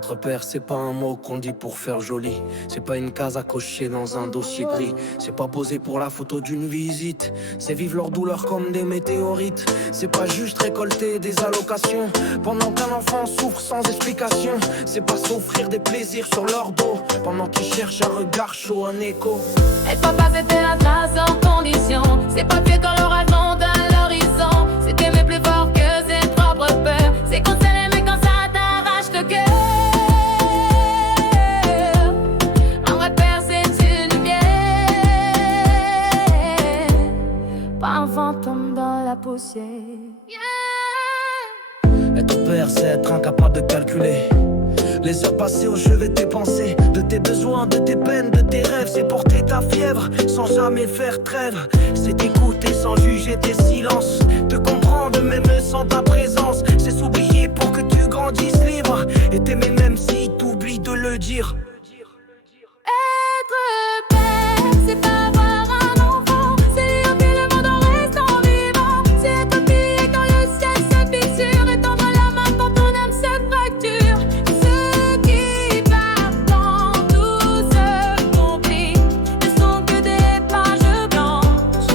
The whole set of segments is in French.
Être père, c'est pas un mot qu'on dit pour faire joli. C'est pas une case à cocher dans un dossier gris. C'est pas poser pour la photo d'une visite. C'est vivre leur douleur comme des météorites. C'est pas juste récolter des allocations pendant qu'un enfant souffre sans explication. C'est pas s'offrir des plaisirs sur leur dos pendant qu'ils cherchent un regard chaud, un écho. Être papa c'était la trace en condition. C'est pas pied quand l'orage monte à l'horizon. C'est aimer plus fort que ses propres peurs. C'est quand c'est l'aimer quand ça t'arrache le cœur. Un vrai père c'est une lumière, pas un fantôme dans la poussière. Être père, c'est être incapable de calculer les heures passées au chevet de tes pensées, de tes besoins, de tes peines, de tes rêves. C'est porter ta fièvre sans jamais faire trêve. C'est t'écouter sans juger tes silences, te comprendre même sans ta présence. C'est s'oublier pour que tu grandisses libre et t'aimer même si t'oublies de le dire. Être père, c'est pas avoir un enfant, c'est lire que le monde en restant vivant. C'est être pilier quand le ciel se fissure et tendre la main quand ton âme se fracture. Ceux qui partent dans tout ce conflit ne sont que des pages blanches,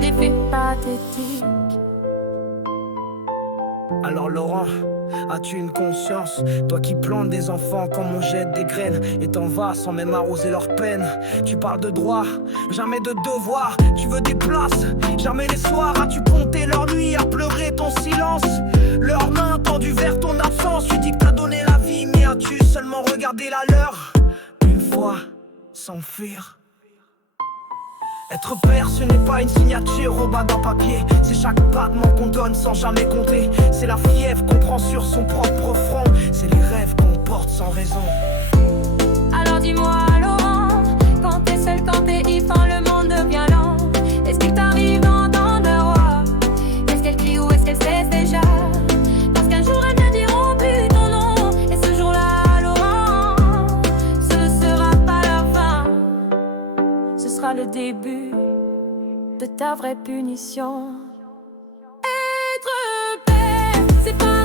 des faits pathétiques. Alors Laurent, as-tu une conscience? Toi qui plantes des enfants comme on jette des graines et t'en vas sans même arroser leur peine. Tu parles de droit, jamais de devoir. Tu veux des places, jamais les soirs. As-tu compté leurs nuits à pleurer ton silence? Leurs mains tendues vers ton absence. Tu dis que t'as donné la vie, mais as-tu seulement regardé la leur? Une fois, sans fuir. Être père, ce n'est pas une signature au bas d'un papier. C'est chaque battement qu'on donne sans jamais compter. C'est la fièvre qu'on prend sur son propre front. C'est les rêves qu'on porte sans raison. Alors dis-moi Laurent, quand t'es seul, quand t'es ifant, le monde devient lent. Est-ce qu'il t'arrive d'entendre leur voix? Est-ce qu'elle crie ou est-ce qu'elle cesse déjà? Parce qu'un jour elles ne diront plus ton nom. Et ce jour-là Laurent, ce sera pas la fin, ce sera le début de ta vraie punition. Être père, c'est pas